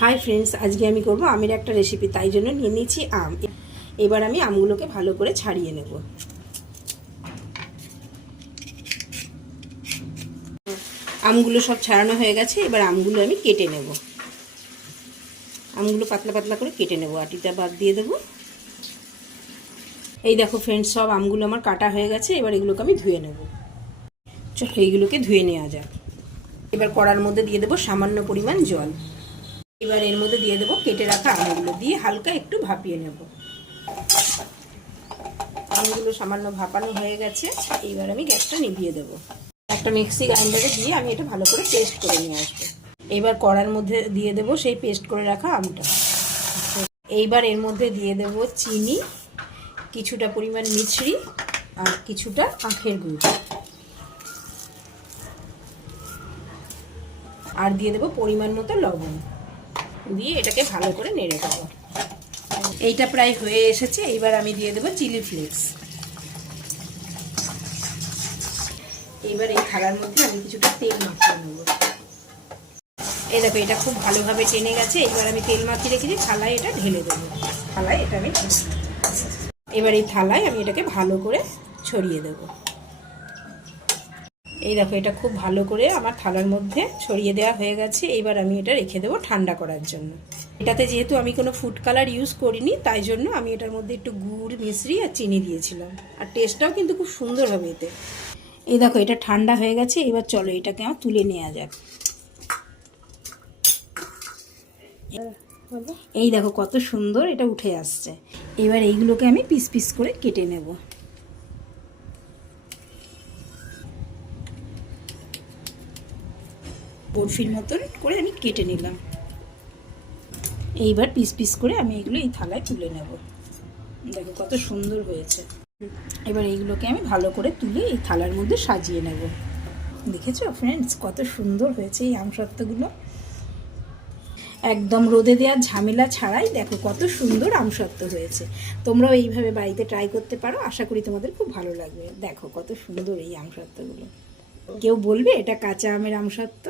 Hi friends আজকে আমি করব আমের একটা রেসিপি তাই জন্য নিয়ে নিয়েছি আম। এবার আমি আমগুলোকে ভালো করে ছাড়িয়ে নেব। আমগুলো সব ছাড়ানো হয়ে গেছে, এবার আমগুলো আমি কেটে নেব। আমগুলো পাতলা পাতলা করে কেটে নেব, আটিটা বাদ দিয়ে দেবো। এই দেখো ফ্রেন্ডস সব আমগুলো আমার কাটা হয়ে গেছে, এবার এগুলোকে আমি ধুয়ে নেব। চলো, এইগুলোকে ধুয়ে নেওয়া যাক। এবার কড়ার মধ্যে দিয়ে দেবো সামান্য পরিমাণ জল। এবার এর মধ্যে দিয়ে দেবো কেটে রাখা আমগুলো দিয়ে হালকা একটু ভাপিয়ে নেব। আমগুলো সামান্য ভাপানো হয়ে গেছে। এইবার আমি গ্যাসটা নিভিয়ে দেব। একটা মিক্সি গ্রাইন্ডারে দিয়ে আমি এটা ভালো করে পেস্ট করে নিয়ে আসব। এবার কড়ার মধ্যে দিয়ে দেবো সেই পেস্ট করে রাখা আমটা। এইবার এর মধ্যে দিয়ে দেবো চিনি, কিছুটা পরিমাণ মিছরি আর কিছুটা আখের গুঁড়ো। আর দিয়ে দেবো পরিমাণ মতো লবণ। দিয়ে এটাকে ভালো করে নেড়ে দেবো। এইটা প্রায় হয়ে এসেছে, এইবার আমি দিয়ে দেবো চিলি ফ্লেক্স। এইবার এই থালার মধ্যে আমি কিছুটা তেল মাখিয়ে নেব। এই দেখো, এটা খুব ভালোভাবে টেনে গেছে এবার আমি তেল মাখিয়ে রেখেছি থালায় এটা ঢেলে দেবো। থালায় এটা আমি এবার এই থালায় আমি এটাকে ভালো করে ছড়িয়ে দেবো। এই দেখো, এটা খুব ভালো করে আমার থালার মধ্যে ছড়িয়ে দেওয়া হয়ে গেছে। এবার আমি এটা রেখে দেবো ঠান্ডা করার জন্য। এটাতে যেহেতু আমি কোনো ফুড কালার ইউজ করিনি, তাই জন্য আমি এটার মধ্যে একটু গুড় মিশ্রি আর চিনি দিয়েছিলাম। আর টেস্টটাও কিন্তু খুব সুন্দর হবে এতে। এই দেখো, এটা ঠান্ডা হয়ে গেছে, এবার চলো এটাকে আমার তুলে নেওয়া যাক। এই দেখো, কত সুন্দর এটা উঠে আসছে। এবার এইগুলোকে আমি পিস পিস করে কেটে নেব। বরফির মতন করে আমি কেটে নিলাম। এইবার পিস পিস করে আমি এগুলো এই থালায় তুলে নেব। দেখো কত সুন্দর হয়েছে। এবার এইগুলোকে আমি ভালো করে তুলে এই থালার মধ্যে সাজিয়ে নেব। দেখেছ ফ্রেন্ডস কত সুন্দর হয়েছে এই আমসত্ত্বগুলো একদম রোদে দেওয়ার ঝামেলা ছাড়াই দেখো কত সুন্দর আমসত্ত্ব হয়েছে। তোমরাও এইভাবে বাড়িতে ট্রাই করতে পারো। আশা করি তোমাদের খুব ভালো লাগবে। দেখো কত সুন্দর এই আমসত্ত্বগুলো কেউ বলবে এটা কাঁচা আমের আমসত্ত্ব